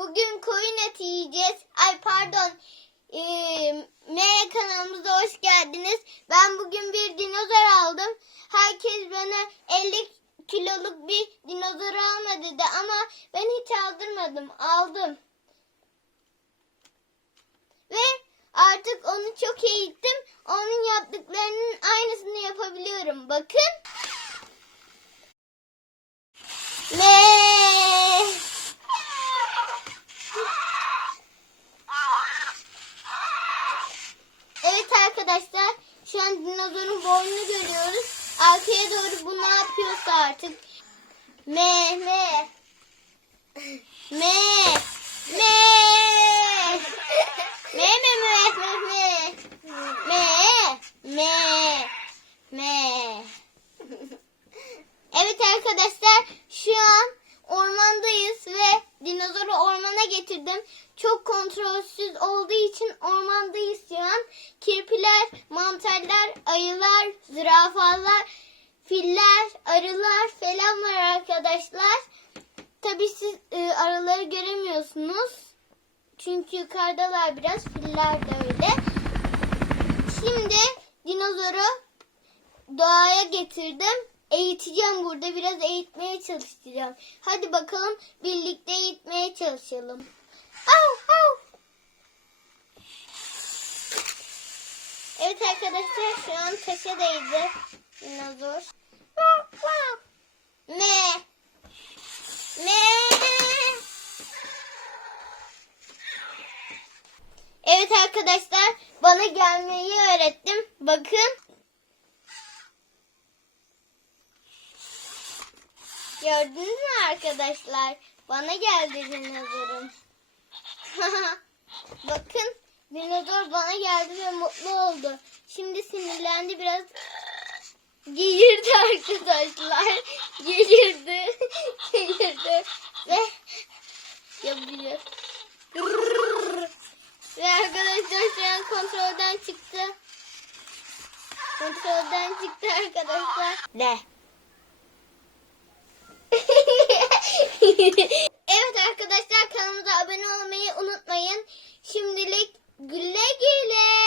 Bugün koyun eti yiyeceğiz. Ay pardon. Ee, M kanalımıza hoş geldiniz. Ben bugün bir dinozor aldım. Herkes bana 50 kiloluk bir dinozor alma dedi ama ben hiç aldırmadım. Aldım. Ve artık onu çok eğittim. Onun yaptıklarının aynısını yapabiliyorum. Bakın. M arkadaşlar şu an dinozorun boynunu görüyoruz. Arkaya doğru bu ne yapıyorsa artık. Me me. Me. Me me me me me. Me. Me. Me. Evet arkadaşlar şu an ormandayız ve dinozoru ormana getirdim. Çok kontrolsüz olduğu için ormandayız şu an. Kirpiler, mantarlar, ayılar, zürafalar, filler, arılar falan var arkadaşlar. Tabii siz e, arıları göremiyorsunuz. Çünkü yukarıdalar biraz. Filler de öyle. Şimdi dinozoru doğaya getirdim. Eğiteceğim burada. Biraz eğitmeye çalışacağım. Hadi bakalım birlikte eğitmeye çalışalım. Au, au. Evet arkadaşlar şu an taşa değdi. Dinozor. Me. Me. Evet arkadaşlar bana gelmeyi öğrettim. Bakın. Gördünüz mü arkadaşlar? Bana geldi dinozorum. Bakın dinozor bana geldi ve mutlu oldu. Şimdi sinirlendi biraz. Geğirdi arkadaşlar. Geğirdi. Geğirdi. Ve yapıyor. Ve arkadaşlar şu an kontrolden çıktı. Kontrolden çıktı arkadaşlar. Ne? Evet arkadaşlar kanalımıza abone olmayı unutmayın. Şimdilik güle güle.